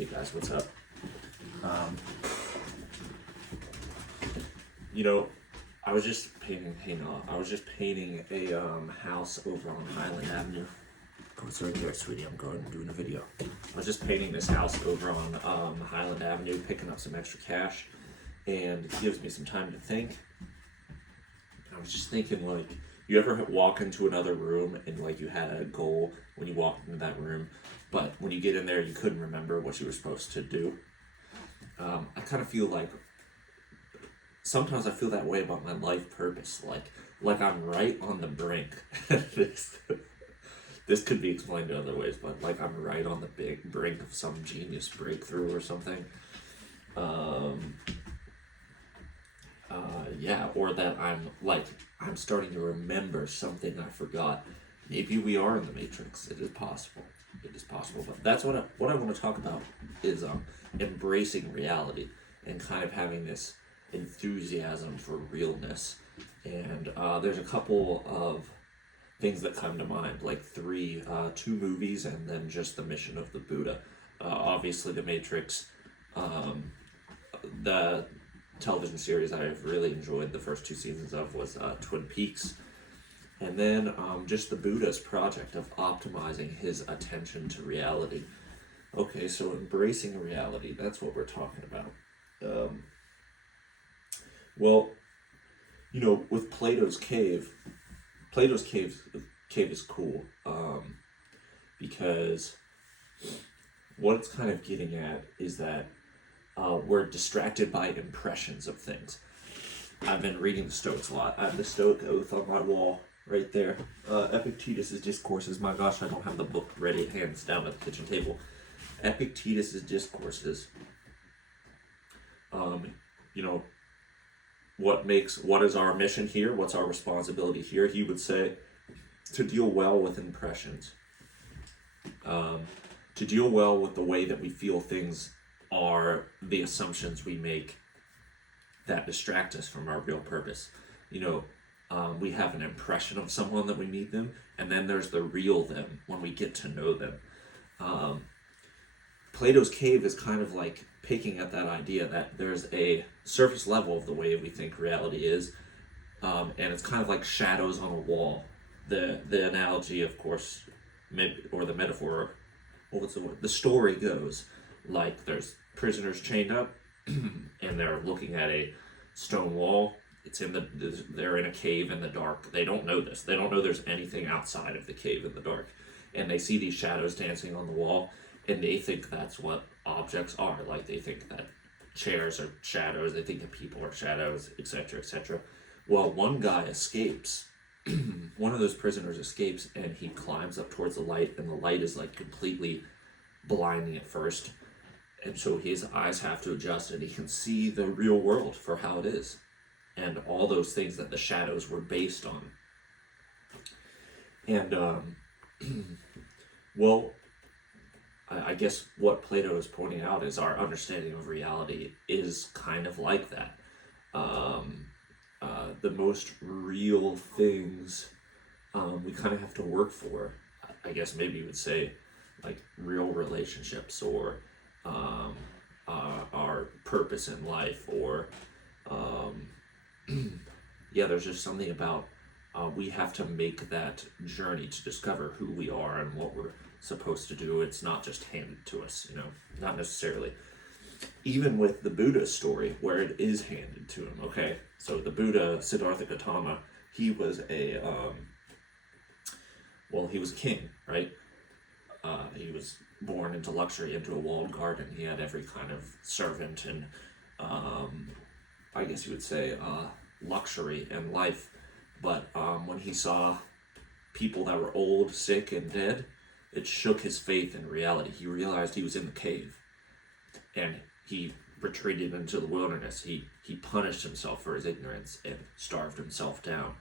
Hey guys, what's up? I was just painting. I was just painting a house over on Highland Avenue. Oh, it's right there, sweetie. I'm going and doing a video. I was just painting this house over on Highland Avenue, picking up some extra cash, and it gives me some time to think. I was just thinking, like, you ever walk into another room and like you had a goal when you walked into that room, but when you get in there, you couldn't remember what you were supposed to do? I kind of feel like sometimes I feel that way about my life purpose, like I'm right on the brink. This could be explained in other ways, but like I'm right on the big brink of some genius breakthrough or something. Or that I'm starting to remember something I forgot. Maybe we are in the Matrix. It is possible. But that's what I want to talk about is embracing reality and kind of having this enthusiasm for realness. And there's a couple of things that come to mind, like two movies, and then just the mission of the Buddha. Obviously, The Matrix, the television series I've really enjoyed the first 2 seasons of was Twin Peaks. And then just the Buddha's project of optimizing his attention to reality. Okay, so embracing reality, that's what we're talking about. With Plato's cave is cool because what it's kind of getting at is that we're distracted by impressions of things. I've been reading the Stoics a lot. I have the Stoic oath on my wall right there. Epictetus Discourses. My gosh, I don't have the book ready at hand. It's down at the kitchen table. Epictetus Discourses. What is our mission here? What's our responsibility here? He would say to deal well with impressions. To deal well with the way that we feel things are the assumptions we make that distract us from our real purpose. We have an impression of someone that we meet them, and then there's the real them when we get to know them. Plato's cave is kind of like picking at that idea that there's a surface level of the way we think reality is, and it's kind of like shadows on a wall. The analogy, of course, or the metaphor, the story goes like there's prisoners chained up, and they're looking at a stone wall. They're in a cave in the dark. They don't know this. They don't know there's anything outside of the cave in the dark, and they see these shadows dancing on the wall, and they think that's what objects are. Like they think that chairs are shadows. They think that people are shadows, etc., etc. Well, one guy escapes. One of those prisoners escapes, and he climbs up towards the light, and the light is like completely blinding at first. And so his eyes have to adjust, and he can see the real world for how it is, and all those things that the shadows were based on. And I guess what Plato is pointing out is our understanding of reality is kind of like that. The most real things we kind of have to work for. I guess maybe you would say like real relationships, or our purpose in life, or there's just something about we have to make that journey to discover who we are and what we're supposed to do. It's not just handed to us, not necessarily. Even with the Buddha story, where it is handed to him, okay? So the Buddha, Siddhartha Gautama, he was he was a king, right? He was born into luxury, into a walled garden. He had every kind of servant and, I guess you would say, luxury in life. But when he saw people that were old, sick, and dead, it shook his faith in reality. He realized he was in the cave, and he retreated into the wilderness. He punished himself for his ignorance and starved himself down.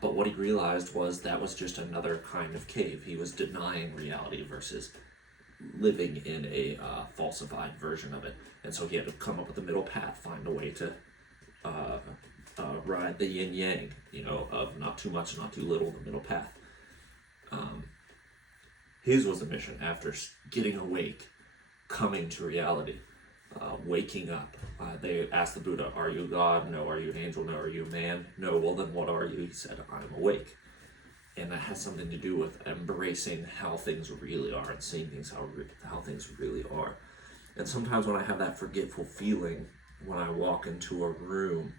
But what he realized was that was just another kind of cave. He was denying reality versus living in a falsified version of it. And so he had to come up with a middle path, find a way to ride the yin-yang, of not too much, not too little, the middle path. His was a mission after getting awake, coming to reality, waking up. They asked the Buddha, "Are you God? No. Are you an angel? No. Are you a man? No. Well, then what are you?" He said, "I'm awake." And that has something to do with embracing how things really are and seeing things how things really are. And sometimes when I have that forgetful feeling, when I walk into a room,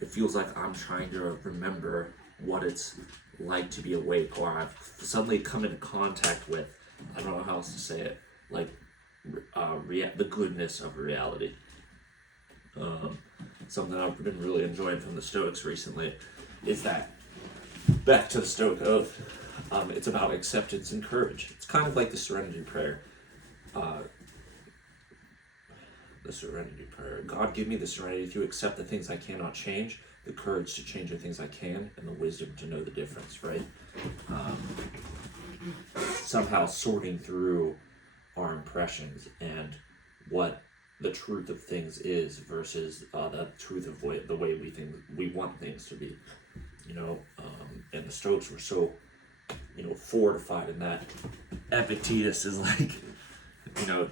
it feels like I'm trying to remember what it's like to be awake, or I've suddenly come into contact with, I don't know how else to say it, like the goodness of reality. Something I've been really enjoying from the Stoics recently is that, back to the Stoic oath, it's about acceptance and courage. It's kind of like the serenity prayer. The serenity prayer. God, give me the serenity to accept the things I cannot change, the courage to change the things I can, and the wisdom to know the difference, right? Somehow sorting through our impressions and what the truth of things is versus the truth of the way we want things to be. And the Stoics were so, fortified in that. Epictetus is like,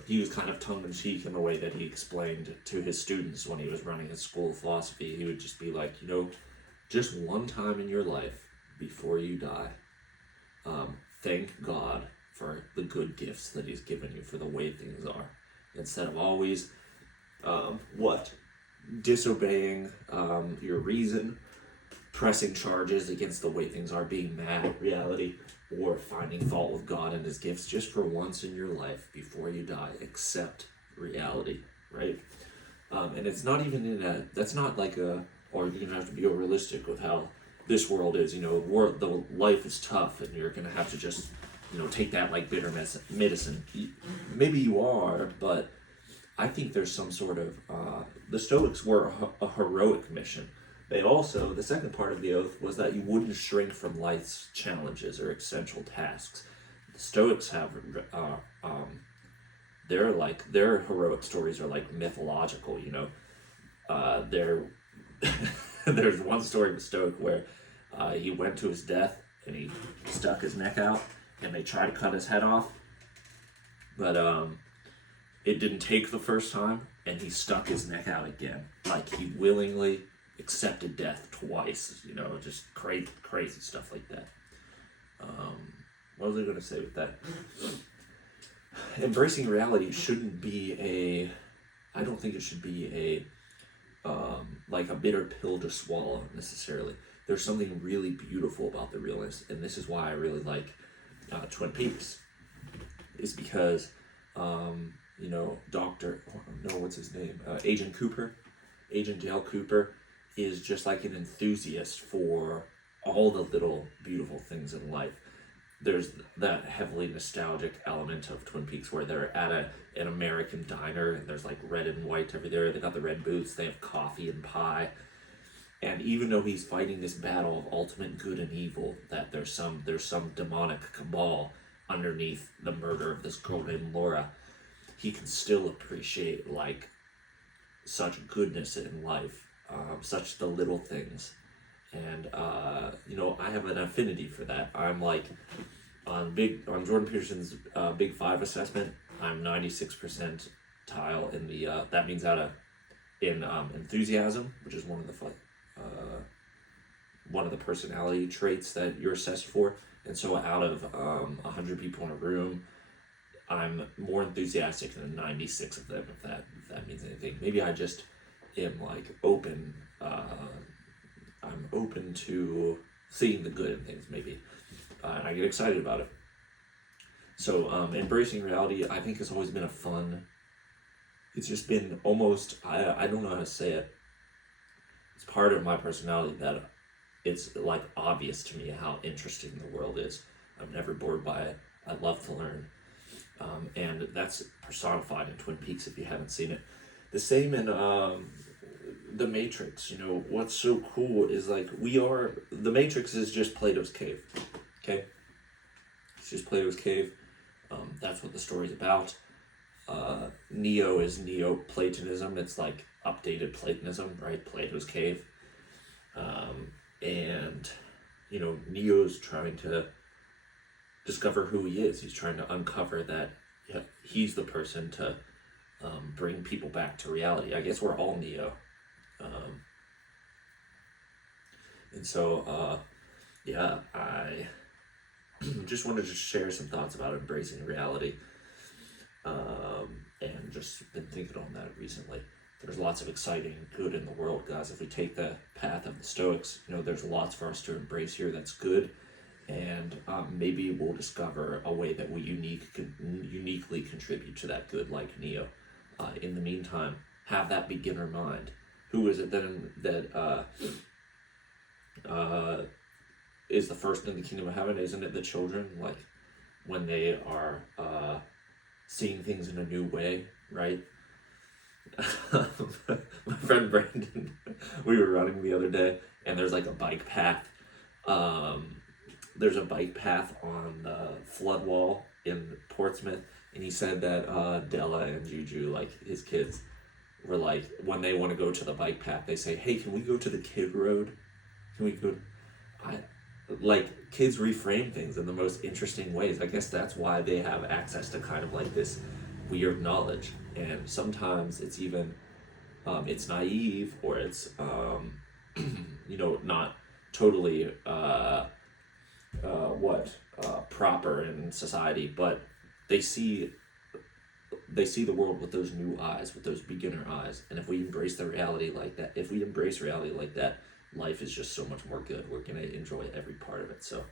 he was kind of tongue-in-cheek in the way that he explained to his students when he was running his school of philosophy. He would just be like, just one time in your life before you die, thank God for the good gifts that he's given you, for the way things are, instead of always, disobeying your reason, pressing charges against the way things are, being mad at reality, or finding fault with God and his gifts. Just for once in your life before you die, accept reality, right? And it's not even that's not like or you're gonna have to be realistic with how this world is. The life is tough, and you're gonna have to just, take that like bitter medicine. Maybe you are, but I think there's some sort of, the Stoics were a heroic mission. They also, the second part of the oath was that you wouldn't shrink from life's challenges or essential tasks. The Stoics have, their heroic stories are like mythological, There's one story of a Stoic where he went to his death and he stuck his neck out and they tried to cut his head off, but it didn't take the first time, and he stuck his neck out again. Like, he willingly accepted death twice, just crazy stuff like that. What was I going to say with that? Embracing reality shouldn't be I don't think it should be like a bitter pill to swallow necessarily. There's something really beautiful about the realness, and this is why I really like Twin Peaks, is because, Agent Dale Cooper is just like an enthusiast for all the little beautiful things in life. There's that heavily nostalgic element of Twin Peaks where they're at an American diner and there's like red and white everywhere. They got the red boots, they have coffee and pie. And even though he's fighting this battle of ultimate good and evil, that there's some demonic cabal underneath the murder of this girl named Laura, he can still appreciate like such goodness in life, such the little things. And I have an affinity for that. I'm like on Jordan Peterson's Big Five assessment, I'm 96% tile in the that means in enthusiasm, which is one of the personality traits that you're assessed for. And so out of 100 people in a room, I'm more enthusiastic than 96 of them, if that means anything. Maybe I just am like open. I'm open to seeing the good in things, maybe. And I get excited about it. So embracing reality, I think, has always been a fun. It's just been almost, I don't know how to say it. It's part of my personality that it's like obvious to me how interesting the world is. I'm never bored by it. I love to learn. And that's personified in Twin Peaks if you haven't seen it. The same in The Matrix. What's so cool is like The Matrix is just Plato's cave. Okay? It's just Plato's cave. That's what the story's about. Neo is Neoplatonism. It's like updated Platonism, right? Plato's cave. And Neo's trying to discover who he is. He's trying to uncover that he's the person to bring people back to reality. I guess we're all Neo. And so, yeah, I just wanted to share some thoughts about embracing reality. And just been thinking on that recently. There's lots of exciting good in the world, guys. If we take the path of the Stoics, there's lots for us to embrace here that's good. And maybe we'll discover a way that we uniquely contribute to that good, like Neo. In the meantime, have that beginner mind. Who is it then that is the first in the kingdom of heaven? Isn't it the children? Like when they are seeing things in a new way, right? My friend Brandon, we were running the other day, and there's like a bike path. There's a bike path on the flood wall in Portsmouth, and he said that Della and Juju, like his kids, were like, when they want to go to the bike path, they say, "Hey, can we go to the kid road? Can we go?" Like, kids reframe things in the most interesting ways. I guess that's why they have access to kind of like this weird knowledge. And sometimes it's even, it's naive, or it's, not totally, proper in society, but they see the world with those new eyes, with those beginner eyes. And if we embrace reality like that, life is just so much more good. We're going to enjoy every part of it. So